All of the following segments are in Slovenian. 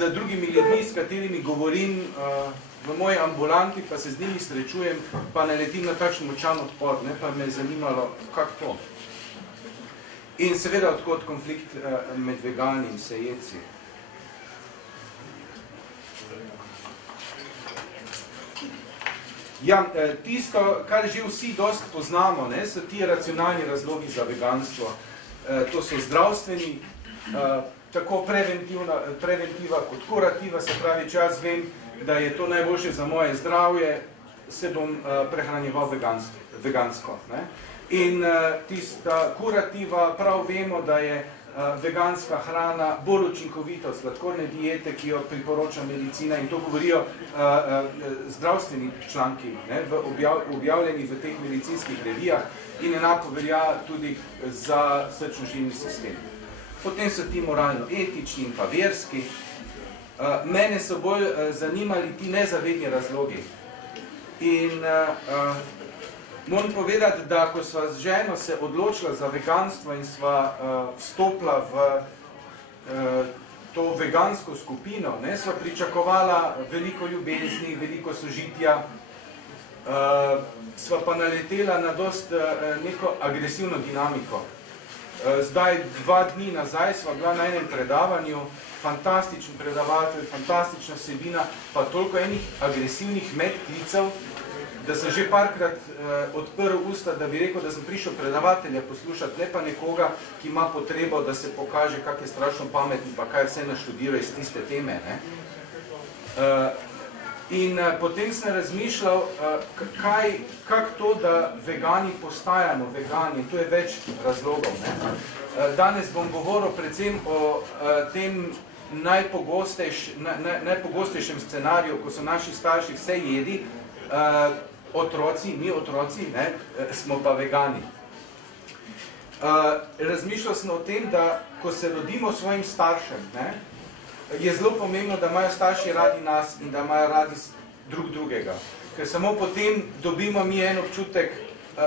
z drugimi ljudmi, s katerimi govorim v moji ambulanti, pa se z njimi srečujem, pa naletim na takšen močan odpor, ne, pa me je zanimalo, kako to. In seveda odkot konflikt med vegani in vsejedci. Ja, tisto, kar že vsi dost poznamo, ne, so ti racionalni razlogi za veganstvo. To so zdravstveni, tako preventiva kot kurativa, se pravi, če jaz vem, da je to najboljše za moje zdravje, se bom prehranjeval vegansko. Ne. In tista kurativa, prav vemo, da je veganska hrana bolj učinkovita od sladkorne diete, ki jo priporoča medicina, in to govorijo zdravstveni članki, ne, objavljeni v teh medicinskih revijah, in enako velja tudi za srčno-žilni sistem. Potem so ti moralno-etični in pa verski. Mene so bolj zanimali ti nezavedni razlogi. In moram povedati, da ko sva z ženo se odločila za veganstvo in sva vstopila v to vegansko skupino, ne, sva pričakovala veliko ljubezni, veliko sožitja, sva pa naletela na dost neko agresivno dinamiko. Zdaj, 2 dni nazaj sva bila na enem predavanju, fantastičen predavatelj, fantastična vsebina, pa toliko enih agresivnih medklicev, da sem že parkrat odprl usta, da bi rekel, da sem prišel predavatelja poslušati, ne pa nekoga, ki ima potrebo, da se pokaže, kak je strašno pametni, pa kaj vse naštudiral iz tiste teme. Ne? In potem sem razmišljal, kak to, da vegani postajamo vegani, to je več razlogov. Ne? Danes bom govoril predvsem o tem najpogostejšem scenariju, ko so naši starši vse jedi, otroci, mi otroci, ne, smo pa vegani. Razmišljal sem o tem, da ko se rodimo svojim staršem, ne, je zelo pomembno, da imajo starši radi nas in da imajo radi drug drugega. Ker samo potem dobimo mi en občutek,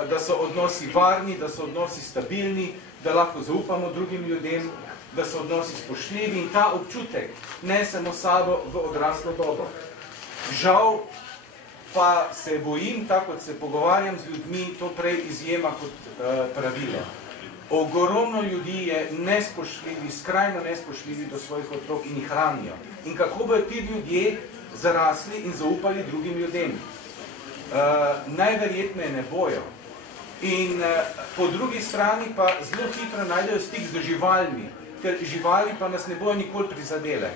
da so odnosi varni, da so odnosi stabilni, da lahko zaupamo drugim ljudem, da so odnosi spoštljivi in ta občutek nesemo sabo v odraslo dobo. Žal pa se bojim, tako kot se pogovarjam z ljudmi, to prej izjema kot pravilo. Ogromno ljudi je nespoštljivi, skrajno nespoštljivi do svojih otrok in jih hranijo. In kako bodo ti ljudje zarasli in zaupali drugim ljudem? Najverjetneje ne bojo. In po drugi strani pa zelo hitro najdejo stik z živalmi, ker živali pa nas ne bojo nikoli prizadele.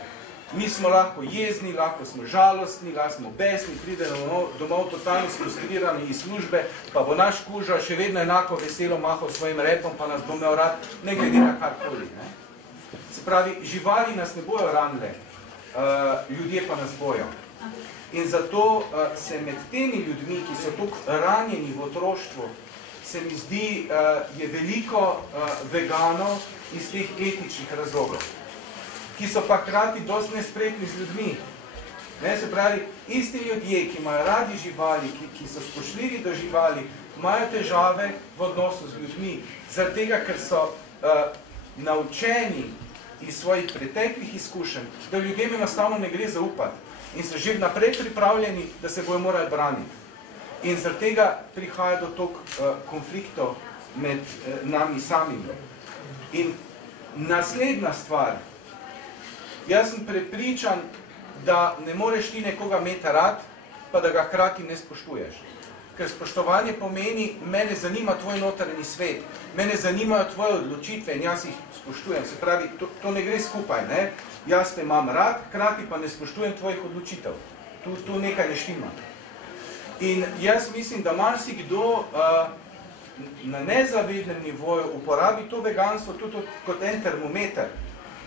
Mi smo lahko jezni, lahko smo žalostni, lahko smo besni, pridemo domov totalno frustrirani iz službe, pa bo naš kuža še vedno enako veselo mahal svojim repom, pa nas bo imel rad, ne glede na karkoli. Se pravi, živali nas ne bojo ranile, ljudje pa nas bojo. In zato se med temi ljudmi, ki so tukaj ranjeni v otroštvu, se mi zdi, je veliko veganov iz teh etičnih razlogov, ki so pa hkrati dosti nespretni z ljudmi. Ne, se pravi, isti ljudje, ki imajo radi živali, ki so spoštljivi do živali, imajo težave v odnosu z ljudmi, zaradi tega, ker so naučeni iz svojih preteklih izkušenj, da ljudem enostavno ne gre zaupati in so že vnaprej pripravljeni, da se bojo morali braniti. In zaradi tega prihaja do toliko konfliktov med nami samimi. In naslednja stvar, jaz sem prepričan, da ne moreš ti nekoga imeti rad, pa da ga hkrati ne spoštuješ. Ker spoštovanje pomeni, mene zanima tvoj notranji svet, mene zanimajo tvoje odločitve in jaz jih spoštujem. Se pravi, to ne gre skupaj, ne? Jaz te imam rad, hkrati pa ne spoštujem tvojih odločitev. Tu nekaj ne štima. In jaz mislim, da marsikdo na nezavednem nivoju uporabi to veganstvo tudi kot en termometer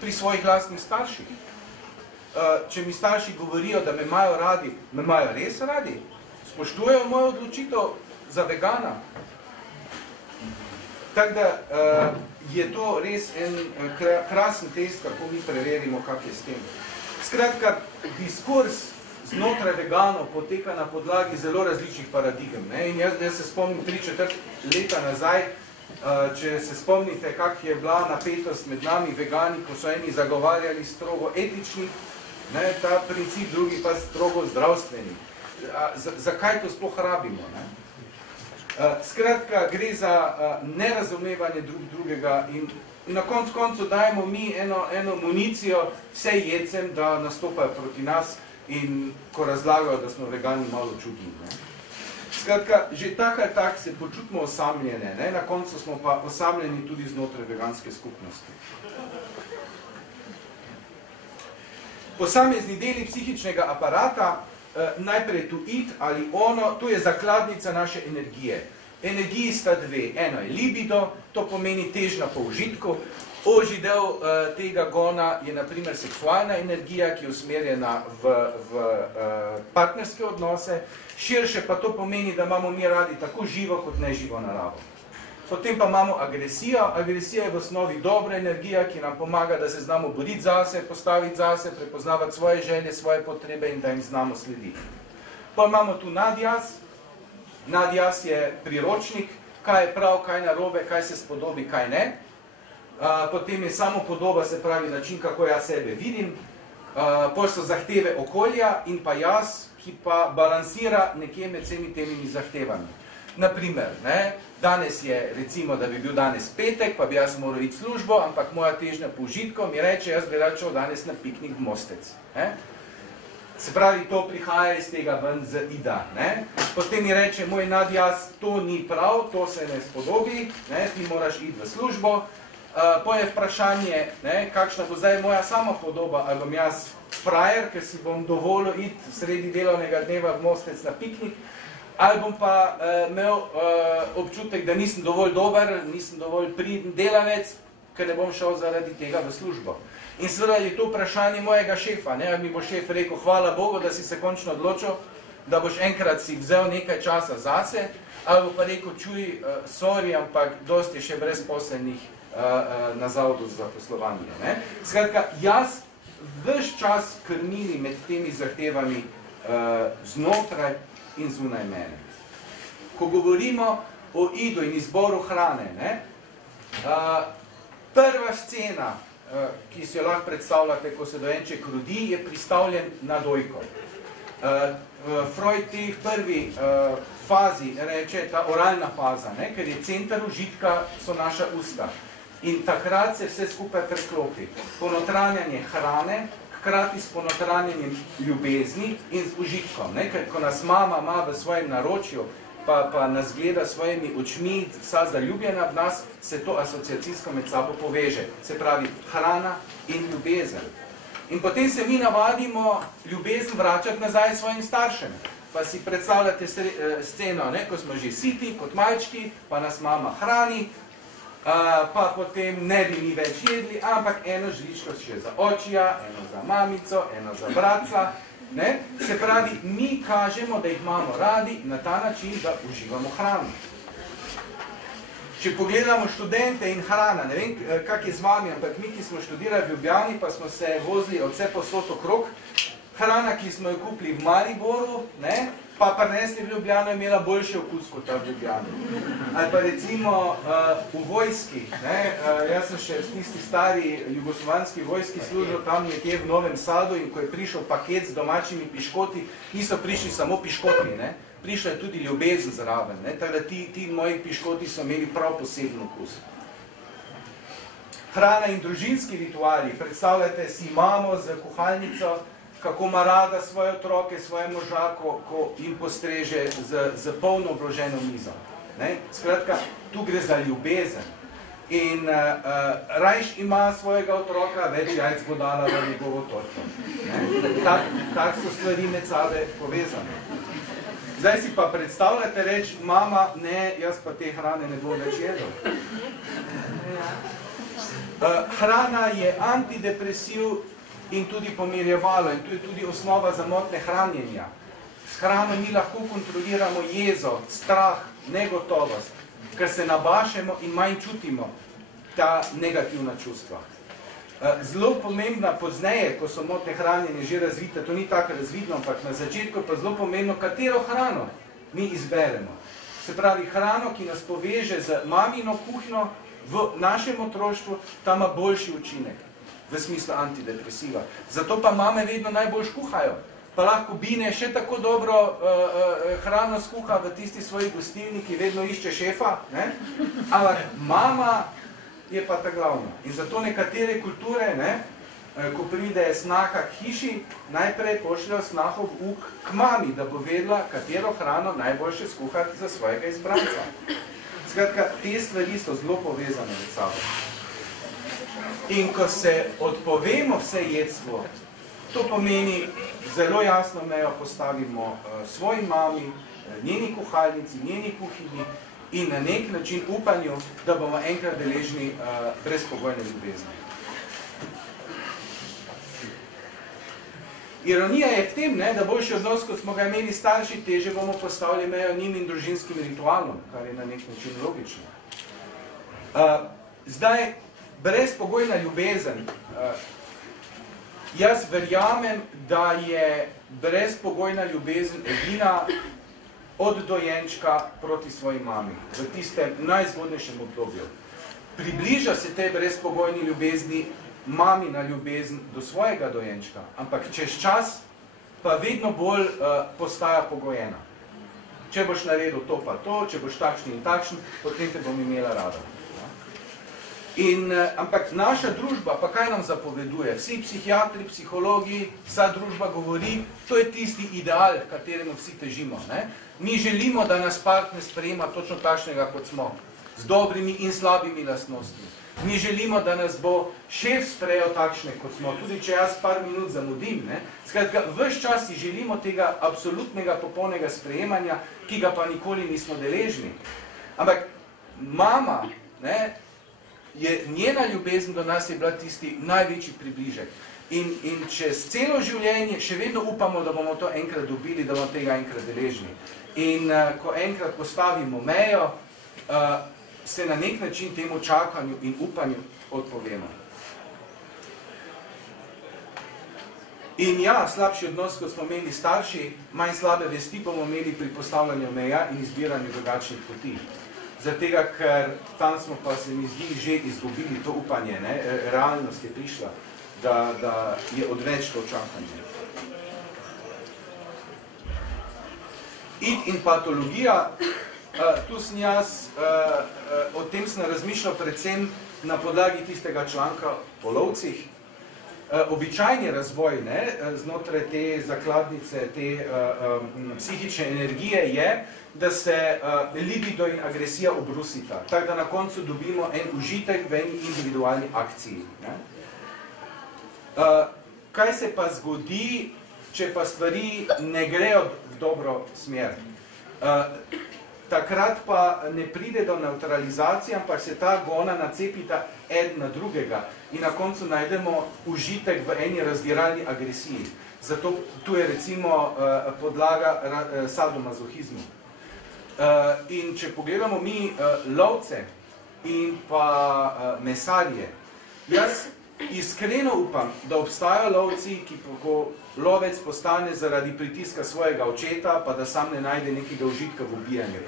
pri svojih lastnih starših. Če mi starši govorijo, da me imajo radi, me imajo res radi? Spoštujejo mojo odločitev za vegana? Tako da je to res en krasen test, kako mi preverimo, kak je s tem. Skratka, diskurs znotraj veganov poteka na podlagi zelo različnih paradigem. In jaz se spomnim 3-4 leta nazaj, če se spomnite, kak je bila napetost med nami vegani, ko so eni zagovarjali strogo etični ne? Ta princip drugi pa strogo zdravstveni. Zakaj to sploh rabimo? Ne? Skratka, gre za nerazumevanje drugega in na koncu dajemo mi eno municijo vse jedcem, da nastopajo proti nas in ko razlagajo, da smo vegani, malo čudni. Ne? Skratka, že tak ali tak se počutimo osamljene, ne? Na koncu smo pa osamljeni tudi znotraj veganske skupnosti. Posamezni deli psihičnega aparata, najprej tu id ali ono, to je zakladnica naše energije. Energiji sta dve. Eno je libido, to pomeni težnja po užitku. Ožji del tega gona je na primer seksualna energija, ki je usmerjena v partnerske odnose. Širše pa to pomeni, da imamo mi radi tako živo kot neživo naravo. Potem pa imamo agresijo. Agresija je v osnovi dobra energija, ki nam pomaga, da se znamo boriti zase, postaviti zase, prepoznavati svoje želje, svoje potrebe in da jim znamo slediti. Pa imamo tu nadjaz. Nadjaz je priročnik, kaj je prav, kaj narobe, kaj se spodobi, kaj ne. Potem je samo podoba, se pravi način, kako jaz sebe vidim. Potem so zahteve okolja in pa jaz, ki pa balansira nekje med vsemi temimi zahtevami. Naprimer, ne, danes je, recimo, da bi bil danes petek, pa bi jaz moral iti službo, ampak moja težnja po užitku mi reče, jaz bi račel danes na piknik v Mostec. Ne. Se pravi, to prihaja iz tega ven z ida. Ne. Potem mi reče, moj nadjaz, to ni prav, to se ne spodobi, ne, ti moraš iti v službo. Po je vprašanje, ne, kakšna bo zdaj moja sama podoba, ali bom jaz frajer, ker si bom dovolil iti sredi delovnega dneva v Mostec na piknik, ali bom pa imel občutek, da nisem dovolj dober, nisem dovolj priden delavec, ker ne bom šel zaradi tega v službo. In seveda je to vprašanje mojega šefa, ne, ali mi bo šef rekel, hvala Bogu, da si se končno odločil, da boš enkrat si vzel nekaj časa zase, ali bo pa rekel, čuj, sorry, ampak dosti je še brezposelnih na zavodu za poslovanje. Ne. Skratka, jaz ves čas krmili med temi zahtevami znotraj in zunaj mene. Ko govorimo o idu in izboru hrane, ne, prva scena, ki si jo lahko predstavljate, ko se dojenček rodi, je pristavljen na dojko. Freud teh prvi fazi reče, ta oralna faza, ne, ker je center užitka, so naša usta. In takrat se vse skupaj preklopi. Ponotranjanje hrane, hkrati s ponotranjanjem ljubezni in z užitkom. Ne? Ker ko nas mama ima v svojem naročju, pa nas gleda svojimi očmi, vsa zaljubljena v nas, se to asociacijsko med sabo poveže. Se pravi, hrana in ljubezen. In potem se mi navadimo ljubezen vračati nazaj svojim staršem. Pa si predstavljate sceno, ne? Ko smo že siti, kot malčki, pa nas mama hrani, pa potem ne bi mi več jedli, ampak eno žličko še za očija, eno za mamico, eno za bratca. Ne? Se pravi, mi kažemo, da jih imamo radi na ta način, da uživamo hrano. Če pogledamo študente in hrana, ne vem, kak je z vami, ampak mi, ki smo študirali v Ljubljani, pa smo se vozili od vse posod okrog, hrana, ki smo jo kupili v Mariboru, ne, pa prinesli v Ljubljano, je imela boljši okus kot ta v Ljubljani. Ali pa recimo v vojski, ne, jaz sem še v tisti stari jugoslovanski vojski služil tam nekje v Novem Sadu in ko je prišel paket z domačimi piškoti, niso prišli samo piškoti, ne, prišla je tudi ljubezen zraven, ne, tako da ti moji piškoti so imeli prav poseben okus. Hrana in družinski rituali, predstavljate si mamo z kuhalnico, kako ima rada svoje otroke, svoje moža, ko jim postreže z polno obloženo mizo. Ne? Skratka, tu gre za ljubezen. In rajš ima svojega otroka, več jajc bo dala v njegovo torto. Tak so stvari med sebe povezane. Zdaj si pa predstavljate reči, mama, ne, jaz pa te hrane ne bom več jedel. Hrana je antidepresiv in tudi pomirjevalo, in to je tudi osnova za motnje hranjenja. S hrano mi lahko kontroliramo jezo, strah, negotovost, ker se nabašemo in manj čutimo ta negativna čustva. Zelo pomembna pozneje, ko so motnje hranjenja že razvite, to ni tako razvidno, ampak na začetku pa zelo pomembno, katero hrano mi izberemo. Se pravi, hrano, ki nas poveže z mamino kuhno v našem otroštvu, ta ima boljši učinek. v smislu antidepresiva. Zato pa mame vedno najbolj kuhajo. Pa lahko Bine še tako dobro hrano skuha v tisti svoji gostilni, ki vedno išče šefa, ne? Ampak mama je pa ta glavna. In zato nekatere kulture, ne, ko pride snaka k hiši, najprej pošljajo snaho v uk k mami, da bo vedela, katero hrano najboljše skuhati za svojega izbranca. Skratka, te stvari so zelo povezane med sabo. In ko se odpovemo vse jedstvo, to pomeni, zelo jasno mejo postavimo svoji mami, njeni kuhalnici, njeni kuhinji in na nek način upanju, da bomo enkrat deležni brezpogojne ljubezni. Ironija je v tem, ne, da boljši odnos, kot smo ga imeli starši, teže bomo postavili mejo njim in družinskim ritualom, kar je na nek način logično. Zdaj, brezpogojna ljubezen. Jaz verjamem, da je brezpogojna ljubezen edina od dojenčka proti svoji mami, v tistem najzgodnejšem obdobju. Približa se tej brezpogojni ljubezni mamina ljubezen do svojega dojenčka, ampak čez čas pa vedno bolj postaja pogojena. Če boš naredil to pa to, če boš takšen in takšen, potem te bom imela rada. Ampak naša družba, pa kaj nam zapoveduje? Vsi psihiatri, psihologi, vsa družba govori, to je tisti ideal, kateremu vsi težimo. Ne? Mi želimo, da nas partner sprejema točno takšnega, kot smo, z dobrimi in slabimi lastnostmi. Mi želimo, da nas bo šef sprejel takšne, kot smo, tudi če jaz par minut zamudim. Ne? Skratka, ves čas si želimo tega absolutnega, popolnega sprejemanja, ki ga pa nikoli nismo deležni. Ampak mama, ne, njena ljubezen do nas je bila tisti največji približek. In čez celo življenje še vedno upamo, da bomo to enkrat dobili, da bomo tega enkrat deležni. In ko enkrat postavimo mejo, se na nek način temu čakanju in upanju odpovemo. In ja, slabši odnos, kot smo imeli starši, manj slabe vesti bomo imeli pri postavljanju meja in izbiranju drugačnih poti. Zato, ker tam smo pa se mi zdi že izgubili to upanje, ne? Realnost je prišla, da je odveč to čakanje. Id in patologija, tu sem jaz, o tem sem razmišljal predvsem na podlagi tistega članka o lovcih. Običajni razvoj, ne, znotraj te zakladnice, te psihične energije je, da se libido in agresija obrusita, tako da na koncu dobimo en užitek v eni individualni akciji. Ne. Kaj se pa zgodi, če pa stvari ne grejo v dobro smer? Takrat pa ne pride do neutralizacije, ampak se ta gona nacepita eden na drugega in na koncu najdemo užitek v eni razdiralni agresiji. Zato tu je recimo podlaga sadomazohizmu. In če pogledamo mi lovce in pa mesarje, jaz iskreno upam, da obstajajo lovci, ki ko lovec postane zaradi pritiska svojega očeta, pa da sam ne najde nekega užitka v ubijanju.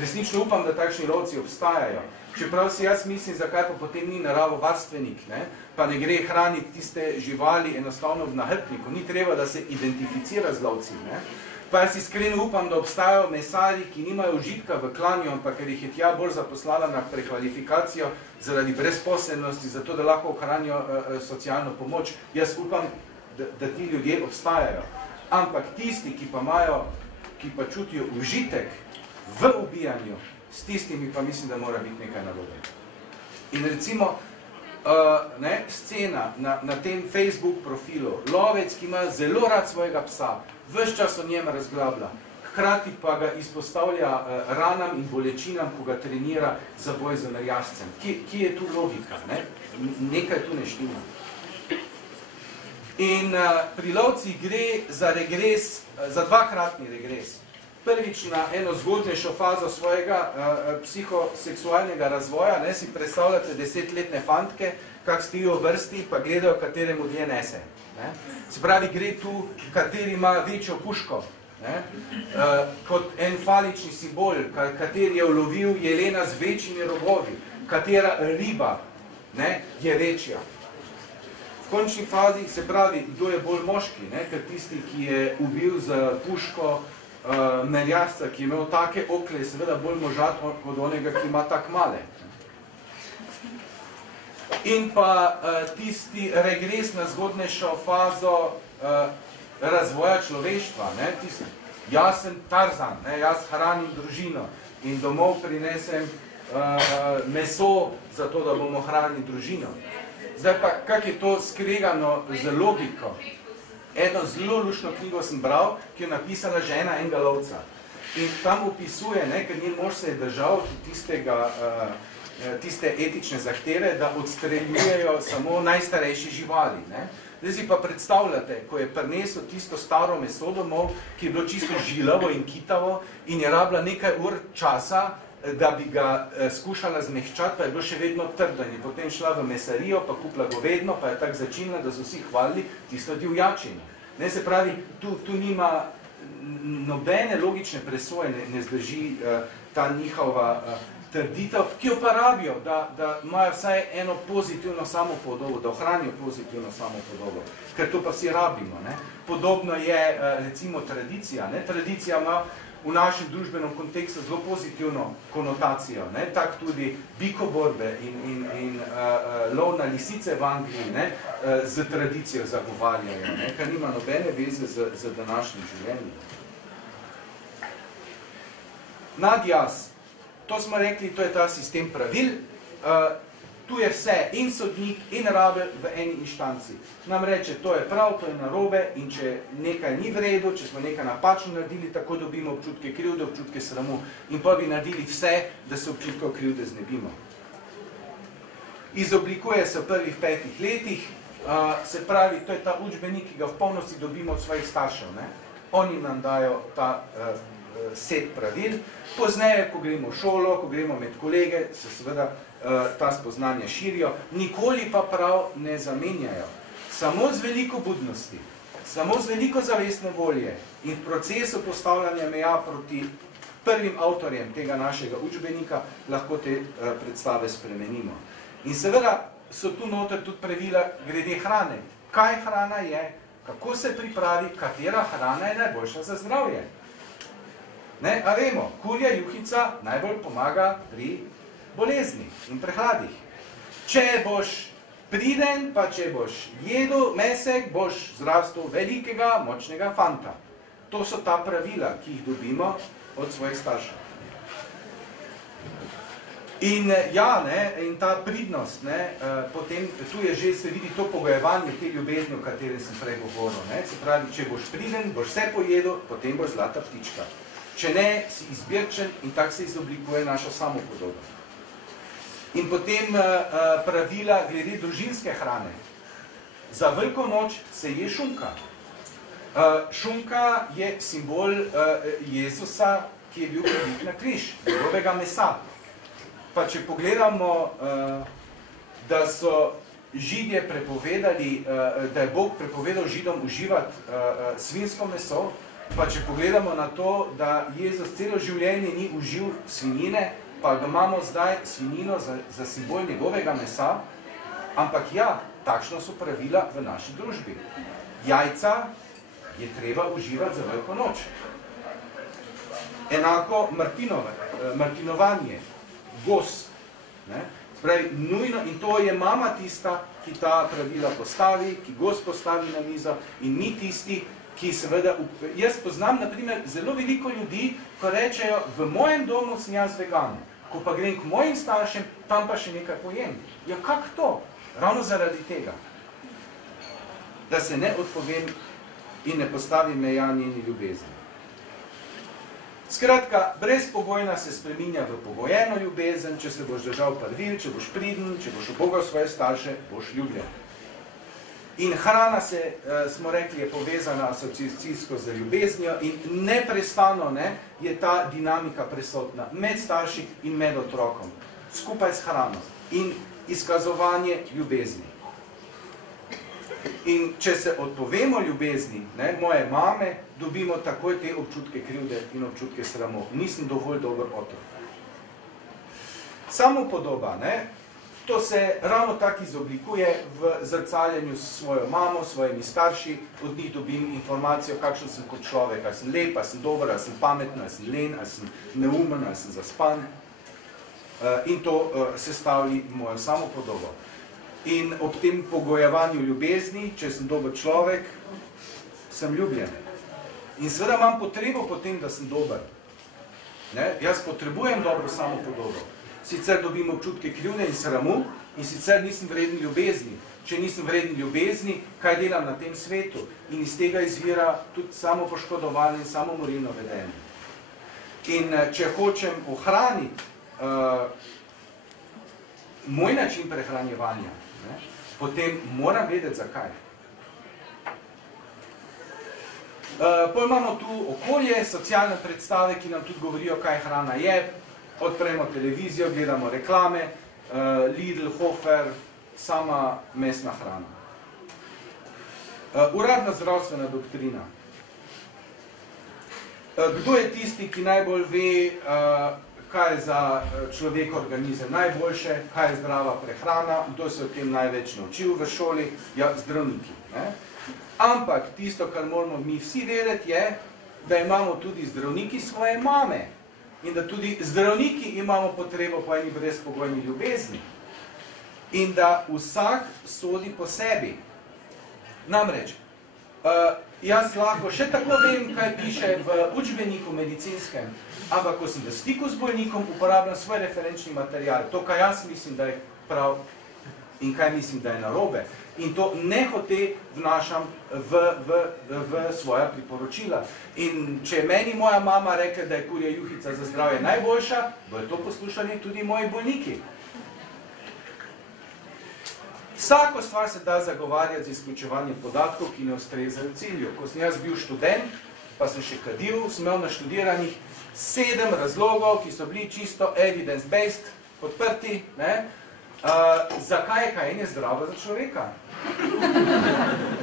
Resnično upam, da takšni lovci obstajajo. Čeprav si jaz mislim, zakaj pa potem ni naravovarstvenik, ne? Pa ne gre hraniti tiste živali enostavno v nahrbtniku. Ni treba, da se identificira z lovci. Ne? Pa jaz iskreno upam, da obstajajo mesarji, ki nimajo užitka v klanju, ampak ker jih je tja bolj zaposlala na prekvalifikacijo zaradi brezposelnosti, zato da lahko ohranijo socialno pomoč. Jaz upam, da ti ljudje obstajajo. Ampak tisti, ki pa čutijo užitek v ubijanju, s tistimi pa mislim, da mora biti nekaj narobe. In recimo, scena na tem Facebook profilu, lovec, ki ima zelo rad svojega psa, ves čas o njem razglablja, hkrati pa ga izpostavlja ranam in bolečinam, ko ga trenira za boj z merjascem. Kje je tu logika? Ne? Nekaj tu ne štima. In pri lovcih gre za regres, za dvakratni regres. Prvič na eno zgodnejšo fazo svojega psihoseksualnega razvoja, ne, si predstavljate 10-letne fantke, kak stojijo v vrsti, pa gledajo, kateremu dlje nese. Ne. Se pravi, gre tu, kateri ima večjo puško, ne, kot en falični simbol, kateri je ulovil jelena z večjimi rogovi, katera riba, ne, je večja. V končni fazi se pravi, kdo je bolj moški, ne? Ker tisti, ki je ubil z puško merjasca, ki je imel take okle, je seveda bolj možat od onega, ki ima tak male. In pa tisti regres na zgodnejšo fazo razvoja človeštva, ne? Tisti, jaz sem Tarzan, ne? Jaz hranim družino in domov prinesem meso, zato da bomo hranili družino. Zdaj pa, kak je to skregano z logiko? Eno zelo lušno knjigo sem bral, ki je napisala žena enega lovca. In tam opisuje, ne, ker njen mož se je držal tiste etične zahteve, da odstreljujejo samo najstarejši živali. Ne. Zdaj si pa predstavljate, ko je prinesel tisto staro meso domov, ki je bilo čisto žilavo in kitavo in je rabila nekaj ur časa, da bi ga skušala zmehčati, pa je bilo še vedno trdo in je potem šla v mesarijo, pa kupila govedno, pa je tako začinila, da so vsi hvalili tisto divjačino. Ne, se pravi, tu nima nobene logične presoje, ne zdrži ta njihova trditev, ki jo pa rabijo, da imajo vsaj eno pozitivno samopodobo, da ohranijo pozitivno samopodobo, ker to pa vsi rabimo. Ne. Podobno je recimo tradicija. Ne. Tradicija ima v našem družbenem kontekstu zelo pozitivno konotacijo. Ne? Tak tudi bikoborbe in lov na lisice v Angliji, ne? Z tradicijo zagovarjajo, ne? Kar nima nobene veze z današnjim življenjem. Nadjaz, to smo rekli, to je ta sistem pravil. Tu je vse, in sodnik, in rabelj v eni inštanci. Nam reče, to je prav, to je narobe in če nekaj ni v redu, če smo nekaj napačno naredili, tako dobimo občutke krivde, občutke sramu in pa bi naredili vse, da se občutkov krivde znebimo. Izoblikuje se v prvih 5 letih, se pravi, to je ta učbenik, ki ga v polnosti dobimo od svojih staršev. Ne? Oni nam dajo ta set pravil. Pozneje, ko gremo v šolo, ko gremo med kolege, se seveda ta spoznanja širijo, nikoli pa prav ne zamenjajo. Samo z veliko budnosti, samo z veliko zavestne volje in v procesu postavljanja meja proti prvim avtorjem tega našega učbenika lahko te predstave spremenimo. In seveda so tu noter tudi pravila glede hrane. Kaj hrana je, kako se pripravi, katera hrana je najboljša za zdravje. Ne, a vemo, kurja juhica najbolj pomaga pri bolezni in prehladih. Če boš priden, pa če boš jedel mesek, boš zrastel velikega, močnega fanta. To so ta pravila, ki jih dobimo od svojih staršev. In ja, ne, in ta pridnost, ne, potem tu je že se vidi to pogojevanje te ljubezni, o katerem sem prej govoril. Ne. Se pravi, če boš priden, boš vse pojedel, potem boš zlata ptička. Če ne, si izbirčen in tako se izoblikuje naša samopodoba. In potem pravila glede družinske hrane. Za Veliko noč se je šunka. Šunka je simbol Jezusa, ki je bil pribit na križ, njegovega mesa. Pa če pogledamo, da so Židje prepovedali, da je Bog prepovedal Židom uživati svinjsko meso, pa če pogledamo na to, da Jezus celo življenje ni užil svinjine, pa ga imamo zdaj svinjino za simbol njegovega mesa, ampak ja, takšno so pravila v naši družbi. Jajca je treba uživati za Veliko noč. Enako martinovanje, gos. Spravi, nujno, in to je mama tista, ki ta pravila postavi, ki gos postavi na mizo in mi tisti, ki seveda, jaz poznam, na primer, zelo veliko ljudi, ko rečejo, v mojem domu sem jaz vegan, ko pa grem k mojim staršem, tam pa še nekaj pojem. Ja, kak to? Ravno zaradi tega. Da se ne odpovem in ne postavim meja njeni ljubezni. Skratka, brezpogojna se spreminja v pogojeno ljubezen, če se boš držal pravil, če boš priden, če boš ubogal svoje starše, boš ljubljen. In hrana se, smo rekli, je povezana asociacijsko z ljubeznijo in neprestano je ta dinamika prisotna med starši in med otrokom, skupaj s hrano in izkazovanje ljubezni. In če se odpovemo ljubezni moje mame, dobimo takoj te občutke krivde in občutke sramu. Nisem dovolj dober otrok. Samopodoba, to se ravno tako izoblikuje v zrcaljenju s svojo mamo, svojimi starši, od njih dobim informacijo, kakšen sem kot človek, ali sem lep, ali sem dober, ali sem pameten, ali sem len, ali sem neumen, ali sem zaspan. In to sestavlja mojo samopodobo. In ob tem pogojevanju ljubezni, če sem dober človek, sem ljubljen. In seveda imam potrebo po tem, da sem dober. Jaz potrebujem dobro samopodobo. Sicer dobim občutke krivde in sramu in sicer nisem vreden ljubezni. Če nisem vreden ljubezni, kaj delam na tem svetu? In iz tega izvira tudi samopoškodovanje in samomorilno vedenje. In če hočem ohraniti moj način prehranjevanja, potem moram vedeti, zakaj. Potem imamo tu okolje, socialne predstave, ki nam tudi govorijo, kaj hrana je. Odpremo televizijo, gledamo reklame, Lidl, Hofer, sama mesna hrana. Uradna zdravstvena doktrina. Kdo je tisti, ki najbolj ve, kaj je za človeka organizem najboljše, kaj je zdrava prehrana, kdo se o tem največ naučil v šoli? Ja, zdravniki. Ampak tisto, kar moramo mi vsi vedeti, je, da imamo tudi zdravniki svoje mame. In da tudi zdravniki imamo potrebo po eni brezpogojni ljubezni. In da vsak sodi po sebi. Namreč, jaz lahko še tako vem, kaj piše v učbeniku medicinskem, ampak ko sem v stiku z bolnikom, uporabljam svoj referenčni material. To, kaj jaz mislim, da je prav in kaj mislim, da je narobe. In to nehote vnašam v svoja priporočila. In če je meni moja mama rekla, da je kurja juhica za zdravje najboljša, bojo to poslušali tudi moji bolniki. Vsako stvar se da zagovarjati z izključevanjem podatkov, ki ne ustrezajo cilju. Ko sem jaz bil študent, pa sem še kadil, sem imel na študiranih 7 razlogov, ki so bili čisto evidence-based, podprti, zakaj je kajenje zdravo za človeka.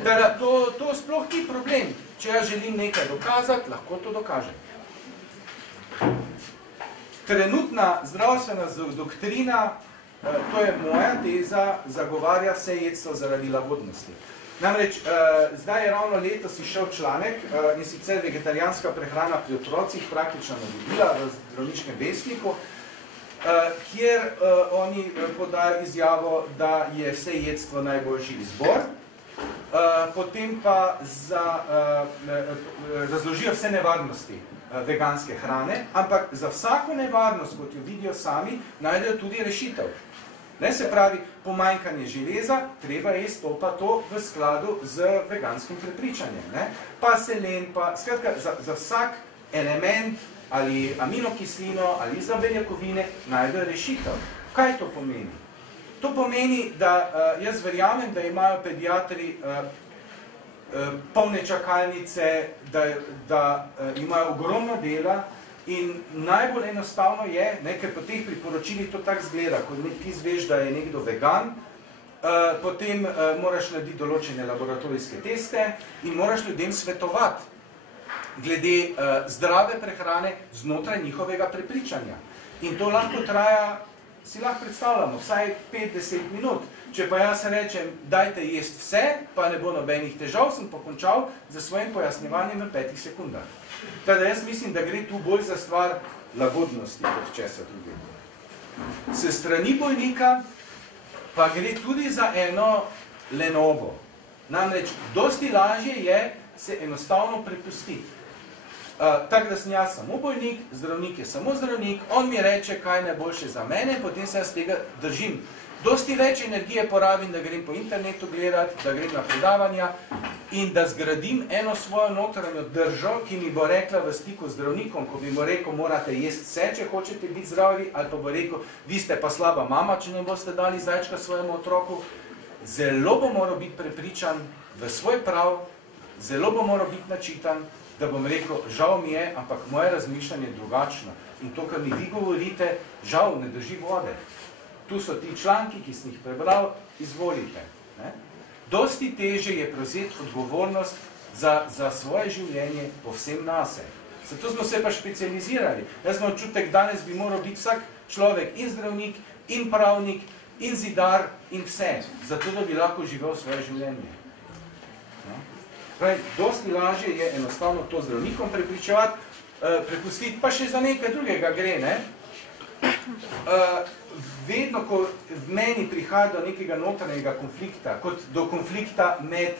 Teda, to sploh ni problem. Če jaz želim nekaj dokazati, lahko to dokažem. Trenutna zdravstvena doktrina, to je moja teza, zagovarja vse jedstvo zaradi lagodnosti. Namreč, zdaj je ravno letos izšel članek, in sicer vegetarijanska prehrana pri otrocih, praktično navodila v zdravniškem vestniku, kjer oni podajo izjavo, da je vse jedstvo najboljši izbor, potem pa razložijo vse nevarnosti veganske hrane, ampak za vsako nevarnost, kot jo vidijo sami, najdejo tudi rešitev. Se pravi, pomanjkanje železa, treba jesti to v skladu z veganskim prepričanjem. Pa selen, pa skratka, za vsak element ali aminokislino, ali za beljakovine, najdejo rešitev. Kaj to pomeni? To pomeni, da jaz verjamem, da imajo pediatri polne čakalnice, da imajo ogromno dela in najbolj enostavno je, ker po teh priporočilih to tako zgleda, ko ti izveš, da je nekdo vegan, potem moraš narediti določene laboratorijske teste in moraš ljudem svetovati glede zdrave prehrane znotraj njihovega prepričanja. In to lahko traja, si lahko predstavljamo, vsaj 5-10 minut. Če pa jaz rečem, dajte jesti vse, pa ne bo nobenih težav, sem pokončal za svojim pojasnjevanjem v 5 sekundah. Teda jaz mislim, da gre tu bolj za stvar lagodnosti, kot česa drugega. Se strani bolnika pa gre tudi za eno lenobo. Namreč, dosti lažje je se enostavno prepustiti. Tako da sem jaz samo bolnik, zdravnik je samo zdravnik, on mi reče, kaj je najboljše za mene, potem se jaz tega držim. Dosti več energije porabim, da grem po internetu gledati, da grem na predavanja in da zgradim eno svojo notranjo držo, ki mi bo rekla v stiku z zdravnikom, ko bi mu rekel, morate jesti vse, če hočete biti zdravi, ali pa bo rekel, vi ste pa slaba mama, če ne boste dali zajčka svojemu otroku. Zelo bo moral biti prepričan v svoj prav, zelo bo moral biti načitan, da bom rekel, žal mi je, ampak moje razmišljanje je drugačno. In to, kar mi vi govorite, žal ne drži vode. Tu so ti članki, ki sem jih prebral, izvolite. Dosti teže je prevzeti odgovornost za svoje življenje povsem nase. Zato smo se pa specializirali. Jaz imam občutek, danes bi moral biti vsak človek in zdravnik, in pravnik, in zidar in vse, zato da bi lahko živel svoje življenje. Pravi, dosti lažje je enostavno to zdravnikom prepričevati, prepustiti, pa še za nekaj drugega gre, ne? Vedno, ko v meni prihaja do nekega notranjega konflikta, kot do konflikta med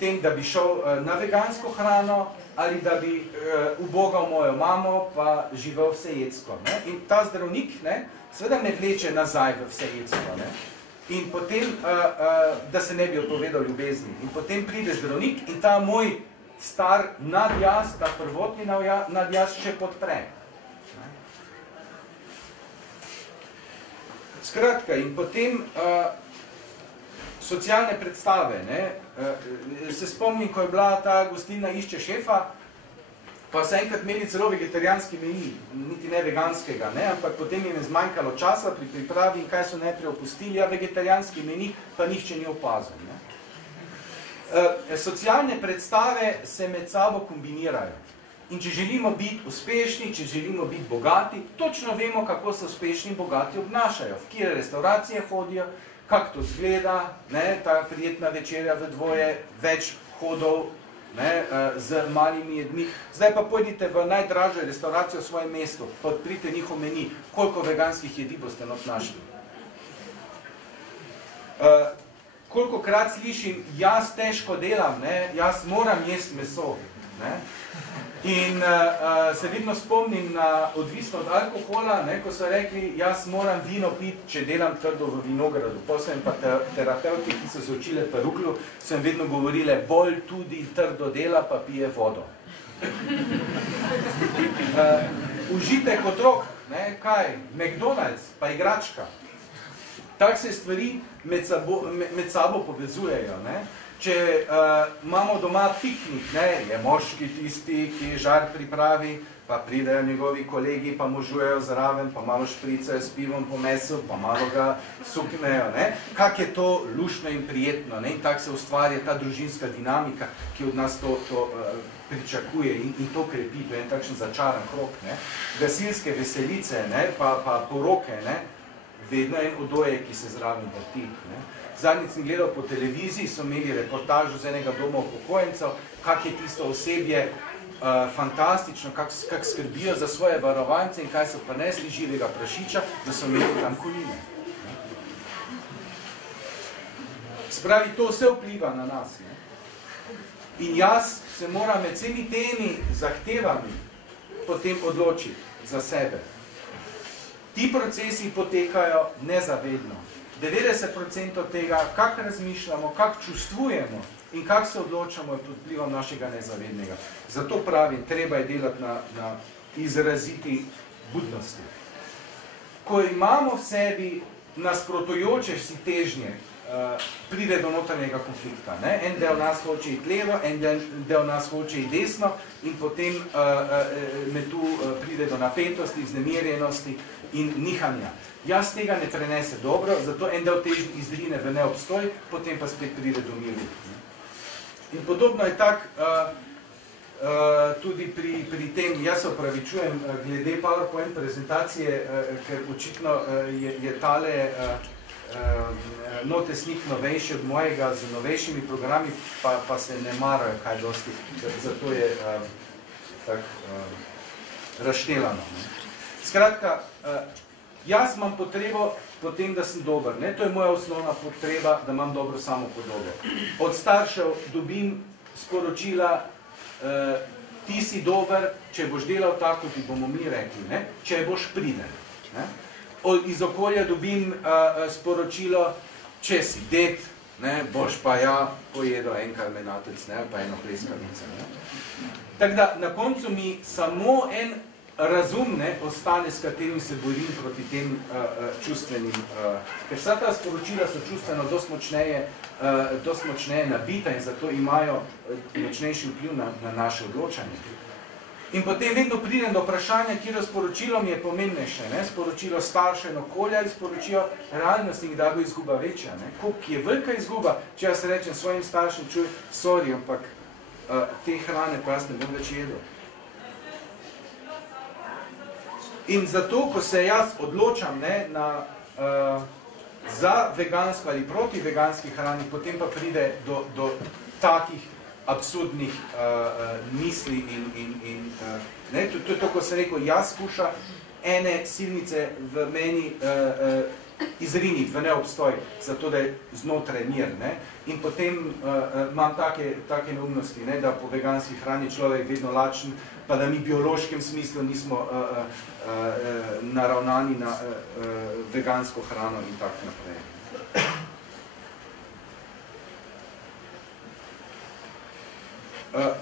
tem, da bi šel na vegansko hrano ali da bi ubogal mojo mamo, pa živel vsejedsko. In ta zdravnik, seveda me vleče nazaj v vsejedsko. In potem, da se ne bi odpovedal ljubezni. In potem pride zdravnik in ta moj star nadjaz, ta prvotni nadjaz še podpre. Skratka, in potem socialne predstave. Se spomnim, ko je bila ta gostilna Išče šefa, pa so enkrat imeli celo vegetarijanski meni, niti ne veganskega, ampak potem jim je zmanjkalo časa pri pripravi in kaj so najprej opustili, vegetarijanski meni pa nihče ni opazil. Socialne predstave se med sabo kombinirajo. In če želimo biti uspešni, če želimo biti bogati, točno vemo, kako se uspešni in bogati obnašajo, v kjer restauracije hodijo, kako to zgleda, ta prijetna večerja v dvoje, več hodov, z malimi jedmi. Zdaj pa pojdite v najdražjo restauracijo v svojem mestu, pa odprite njihov meni, koliko veganskih jedi boste not našli. Kolikokrat slišim, jaz težko delam, jaz moram jesti meso. In se vedno spomnim na odvisno od alkohola, ko so rekli, jaz moram vino piti, če delam trdo v vinogradu. Potem pa terapeuti, ki so se učile peruklu, so jim vedno govorile, bolj tudi trdo dela, pa pije vodo. Užitek otrok, kaj? McDonald's, pa igračka. Tak se stvari med sabo povezujejo. Če imamo doma piknik, je moški tisti, ki žar pripravi, pa pridejo njegovi kolegi, pa možujejo zraven, pa malo špricajo s pivom po mesu, pa malo ga suknejo. Kak je to luštno in prijetno, in tako se ustvarja ta družinska dinamika, ki od nas to pričakuje in to krepi, to je en takšen začaran krog. Gasilske veselice, pa poroke, vedno en odoje, ki se zraven vrti. Zadnjič sem gledal po televiziji, so imeli reportažo z enega doma upokojencev, kak je tisto osebje fantastično, kak skrbijo za svoje varovance in kaj so prinesli živega prašiča, da so imeli tam koline. Spravi, to vse vpliva na nas. In jaz se moram med vsemi temi zahtevami potem odločiti za sebe. Ti procesi potekajo nezavedno. 90% tega, kak razmišljamo, kak čustvujemo in kak se odločamo, je pod vplivom našega nezavednega. Zato pravim, treba je delati na izraziti budnosti. Ko imamo v sebi nasprotujoče si težnje, pride do notranjega konflikta. En del nas hoče iti levo, en del nas hoče iti desno in potem me tu pride do napetosti, vznemirjenosti in nihanja. Jaz tega ne prenese dobro, zato en del težnj izrine v neobstoj, potem pa spet pride do miru. In podobno je tak tudi pri tem, jaz se opravičujem glede PowerPoint prezentacije, ker očitno je tale notesnik novejši od mojega z novejšimi programi, pa se ne marajo kaj dosti, zato je tako razštelano. Skratka, jaz imam potrebo potem, da sem dober. To je moja osnovna potreba, da imam dobro samopodobo. Od staršev dobim sporočila, ti si dober, če boš delal tako, ti bomo mi rekli, če boš priden. Iz okolja dobim sporočilo, če si ded, boš pa pojedel en karmenatec, pa eno pleskavice. Tako da na koncu mi samo en razum ostane, s katerim se borim proti tem čustvenim, ker vsa ta sporočila so čustveno dosti močneje nabita in zato imajo močnejši vpliv na naše odločanje. In potem vedno pridem do vprašanja, kjer sporočilo mi je pomembnejše, sporočilo starša in okolja ali sporočilo realnosti in kdaj bo izguba večja. Koliko je velika izguba, če jaz rečem svojim staršem, čuj, sorry, ampak te hrane pa jaz ne bom več jedel. In zato, ko se jaz odločam za vegansko ali proti veganski hrani, potem pa pride do takih absurdnih misli in to je to, ko se rekel, jaz skuša ene silnice v meni izriniti v neobstoj, zato da je znotraj mir. In potem imam take neumnosti, da po veganski hrani človek vedno lačen, pa da mi v biološkem smislu nismo naravnani na vegansko hrano in tako naprej.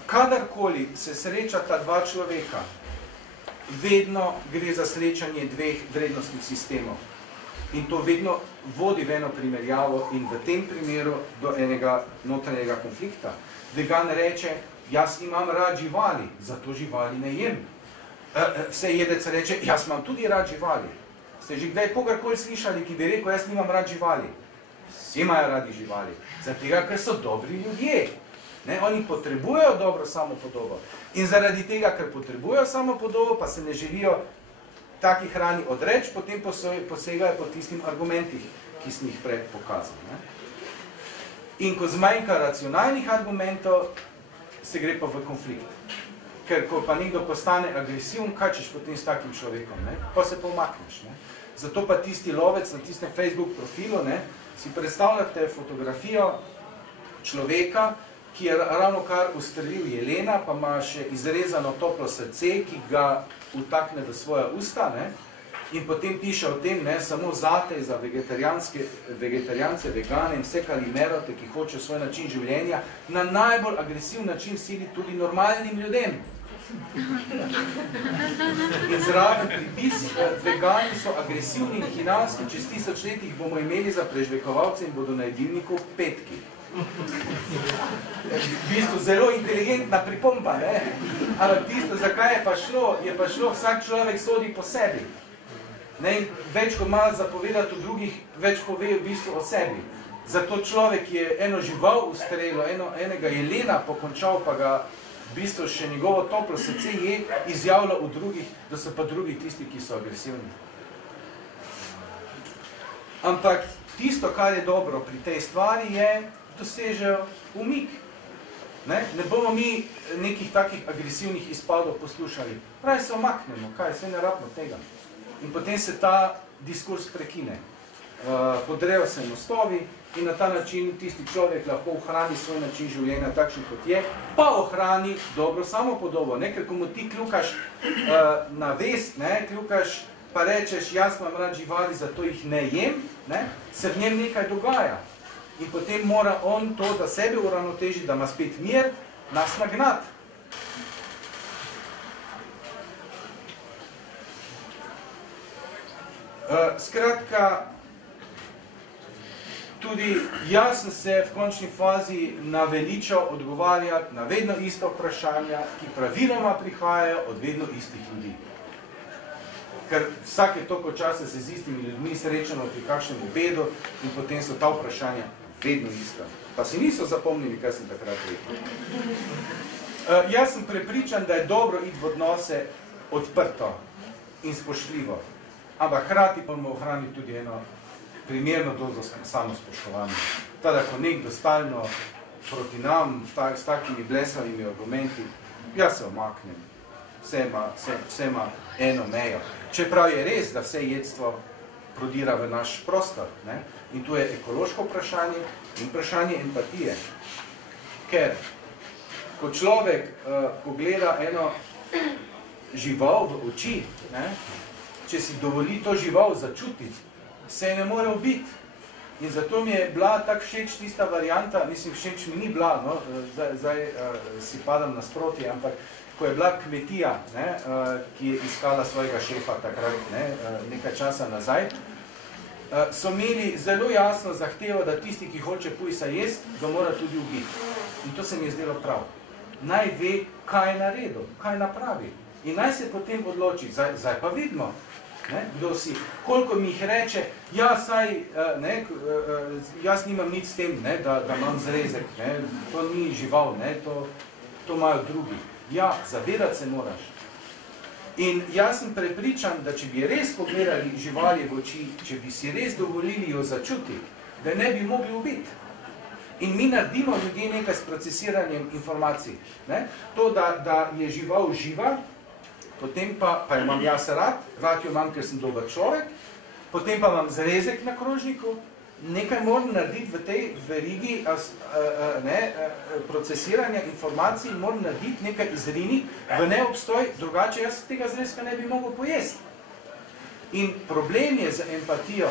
Kadarkoli se srečata dva človeka, vedno gre za srečanje dveh vrednostnih sistemov. In to vedno vodi v eno primerjavo in v tem primeru do enega notranjega konflikta. Vegan reče, jaz imam rad živali, zato živali ne jem. Vse jedec reče, jaz imam tudi rad živali. Ste že kdaj kogarkoli slišali, ki bi rekel, jaz nimam rad živali? Vsi imajo radi živali, zato ker so dobri ljudje. Oni potrebujejo dobro samopodobo. In zaradi tega, ker potrebujejo samopodobo, pa se ne želijo taki hrani odreči, potem posegajo po tistim argumentih, ki sem jih prej pokazal. In ko zmanjka racionalnih argumentov, se gre pa v konflikt. Ker ko pa nekdo postane agresiven, kaj češ potem s takim človekom, pa se pomakneš. Zato pa tisti lovec na tistem Facebook profilu, si predstavljate fotografijo človeka, ki je ravno kar ustrelil jelena, pa ima še izrezano toplo srce, ki ga utakne v svoja usta, in potem piše o tem, samo zate za vegetarijance, vegane in vse kalimerote, ki hoče svoj način življenja, na najbolj agresiv način sili tudi normalnim ljudem. In zraven pripis, vegani so agresivni in hinavski, čez 1000 letih bomo imeli za prežvekovalce in bodo na jedilniku petki. V bistvu zelo inteligentna pripomba, ampak tisto, zakaj je pa šlo, vsak človek sodi po sebi. Več kot malo zapovedati o drugih, več pove v bistvu o sebi. Zato človek je eno žival ustrelil, enega jelena pokončal, pa ga v bistvu še njegovo toplo srce je izjavljal v drugih, da so pa drugi tisti, ki so agresivni. Ampak tisto, kar je dobro pri tej stvari, je dosežejo umik. Ne bomo mi nekih takih agresivnih izpadov poslušali. Pravi se omaknemo, kaj, vse ne rabimo tega. In potem se ta diskurs prekine. Podrejo se mostovi in na ta način tisti človek lahko ohrani svoj način življenja takšen kot je, pa ohrani dobro samopodobo. Ker ko mu ti kljukaš na vest, kljukaš pa rečeš, jaz imam rad živali, zato jih ne jem, se v njem nekaj dogaja. In potem mora on to, da sebe uravnoteži, da ima spet mir, nas nagnati. Skratka, tudi jaz sem se v končni fazi naveličal odgovarjati na vedno isto vprašanja, ki praviloma prihajajo od vedno istih ljudi. Ker vsake toliko časa se z istimi ljudmi srečamo pri kakšnem obedu in potem so ta vprašanja vedno ista. Pa si niso zapomnili, kaj sem takrat rekel. Jaz sem prepričan, da je dobro iti v odnose odprto in spoštljivo, ampak hkrati moramo ohraniti tudi eno primerno dozo samospoštovanja. Tada, ko nekdo stalno proti nam s takimi blesavimi argumenti, jaz se omaknem. Vse ima eno mejo. Čeprav je res, da vse jedstvo prodira v naš prostor. In tu je ekološko vprašanje in vprašanje empatije. Ker, ko človek pogleda eno žival v oči, če si dovoli to žival začutiti, se ne more ubiti. In zato mi je bila tako všeč tista varianta, mislim, všeč mi ni bila, zdaj si padam nasproti, ampak ko je bila kmetija, ki je iskala svojega šefa takrat, nekaj časa nazaj, so imeli zelo jasno zahtevo, da tisti, ki hoče pujsa jesti, ga mora tudi ubiti. In to se mi je zdelo prav. Naj ve, kaj je naredil, kaj napravi. In naj se potem odloči, zdaj pa vidimo, kdo si, koliko mi jih reče, jaz nimam nič s tem, da imam zrezek, to ni žival, to imajo drugi. Ja, zavedati se moraš. In jaz sem prepričan, da če bi res pogledali živali v oči, če bi si res dovolili jo začutiti, da ne bi mogli ubiti. In mi naredimo ljudje nekaj s procesiranjem informacij. Ne? To, da je žival živa, potem pa imam jaz rad jo imam, ker sem dober človek, potem pa imam zrezek na krožniku, nekaj moram narediti v tej verigi procesiranja informacij, moram narediti nekaj izrini v neobstoj, drugače jaz tega zrezka ne bi mogel pojesti. In problem je z empatijo,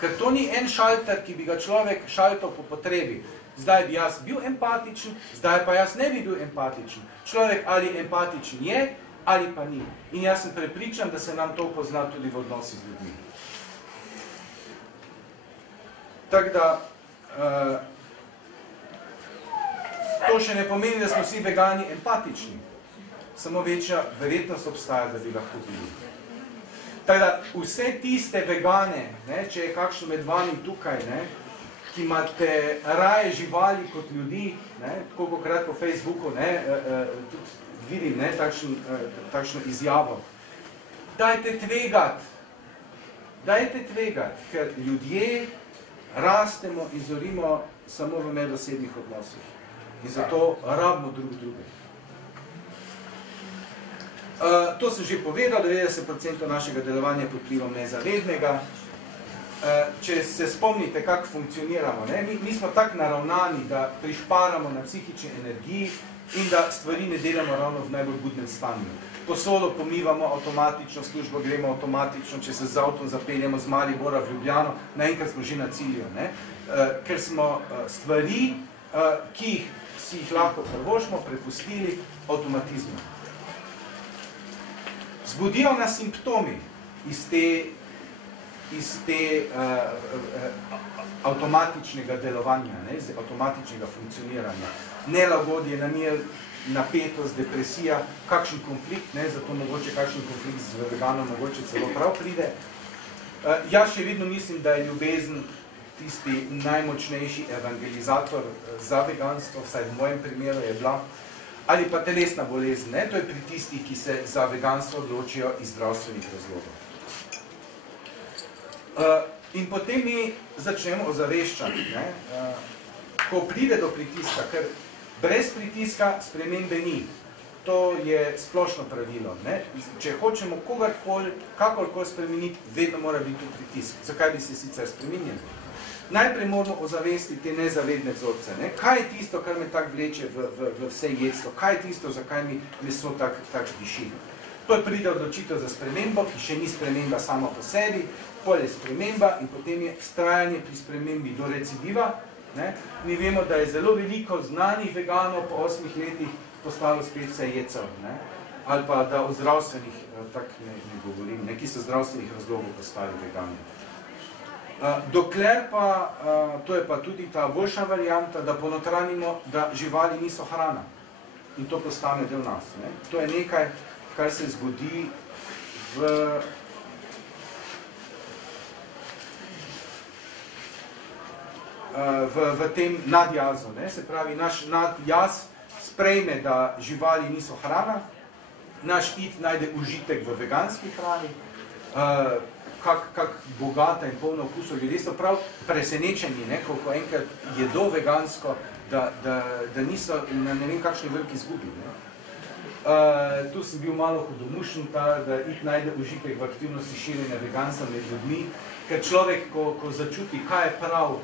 ker to ni en šalter, ki bi ga človek šaltal po potrebi. Zdaj bi jaz bil empatičen, zdaj pa jaz ne bi bil empatičen. Človek ali empatičen je, ali pa ni. In jaz sem prepričan, da se nam to pozna tudi v odnosi z ljudmi. Tako da, to še ne pomeni, da smo vsi vegani empatični. Samo večja verjetnost obstaja, da bi lahko bili. Tako da, vse tiste vegane, če je kakšno med vami tukaj, ki imate raje živali kot ljudi, tako krat po Facebooku, tudi vidim takšno izjavo. Dajte tvegati, ker ljudje rastemo in zorimo samo v medosebnih odnosih. In zato rabimo drug druge. To sem že povedal, 90% našega delovanja pod vplivom nezavednega. Če se spomnite, kako funkcioniramo, mi smo tako naravnani, da prišparamo na psihični energiji in da stvari ne delamo ravno v najbolj budnem stanju. Posodo pomivamo avtomatično, službo gremo avtomatično, če se z avtom zapeljemo z Maribora v Ljubljano, naenkrat smo že na cilju. Ker smo stvari, ki si jih lahko prvošmo, prepustili avtomatizmu. Zbudijo nas simptomi iz te avtomatičnega delovanja, iz avtomatičnega funkcioniranja. Nelagodje, namir, napetost, depresija, kakšen konflikt, zato mogoče kakšen konflikt z veganom mogoče celo prav pride. Jaz še vedno mislim, da je ljubezen tisti najmočnejši evangelizator za veganstvo, vsaj v mojem primeru je bila, ali pa telesna bolezen, to je pri tistih, ki se za veganstvo odločijo iz zdravstvenih razlogov. In potem mi začnemo ozaveščati, ko pride do pritiska, ker brez pritiska spremembe ni. To je splošno pravilo. Če hočemo kogarkoli, kakorkoli spremeniti, vedno mora biti tu pritisk. Zakaj bi se sicer spremenili? Najprej moramo ozavesti te nezavedne vzorce. Kaj je tisto, kar me tako vleče v vse jedstvo? Kaj je tisto, zakaj mi meso tako diši? To je pride odločitev za spremembo, ki še ni sprememba sama po sebi, pol je sprememba in potem je vztrajanje pri spremembi do recidiva. Mi vemo, da je zelo veliko znanih veganov po 8 letih postalo spet vse jedcev. Ali pa da o zdravstvenih, tako ne govorim, ki so zdravstvenih razlogov postali vegani. Dokler pa, to je pa tudi ta boljša varianta, da ponotranimo, da živali niso hrana. In to postane del nas. To je nekaj, kar se zgodi v tem nadjazu. Se pravi, naš nadjaz sprejme, da živali niso hrana, naš id najde užitek v veganski hrani, kak bogata in polna okusov. Ljudje so prav presenečeni, koliko enkrat jedo vegansko, da niso na ne vem kakšni veliki izgubi. Tu sem bil malo hudomušen, da id najde užitek v aktivnosti širjenja veganstva med ljudmi, ker človek, ko začuti, kaj je prav,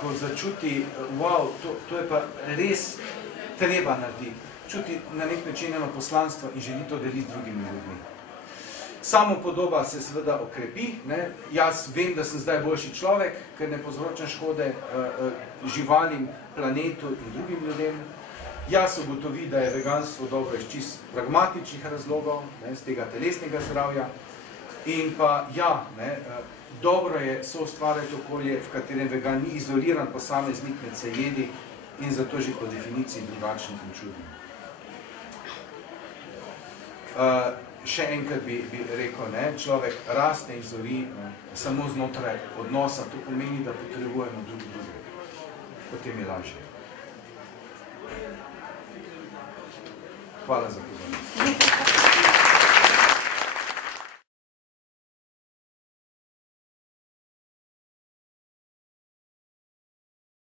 ko začuti, wow, to je pa res treba narediti, čuti na nek način eno poslanstvo in želi to deliti z drugimi ljudmi. Samopodoba se seveda okrepi. Jaz vem, da sem zdaj boljši človek, ker ne povzročam škode živalim, planetu in drugim ljudem. Jaz ugotovi, da je veganstvo dobro iz čist pragmatičnih razlogov, z tega telesnega zdravja. In pa ja, dobro je soustvarjati okolje, v katerem vegan ni izoliran posameznik med se jedi in zato že po definiciji drugačnih in čudnih. Še enkrat bi rekel, človek raste in zori samo znotraj odnosa, to pomeni, da potrebujemo drug drugega. Potem je lažje. Hvala za pozornost.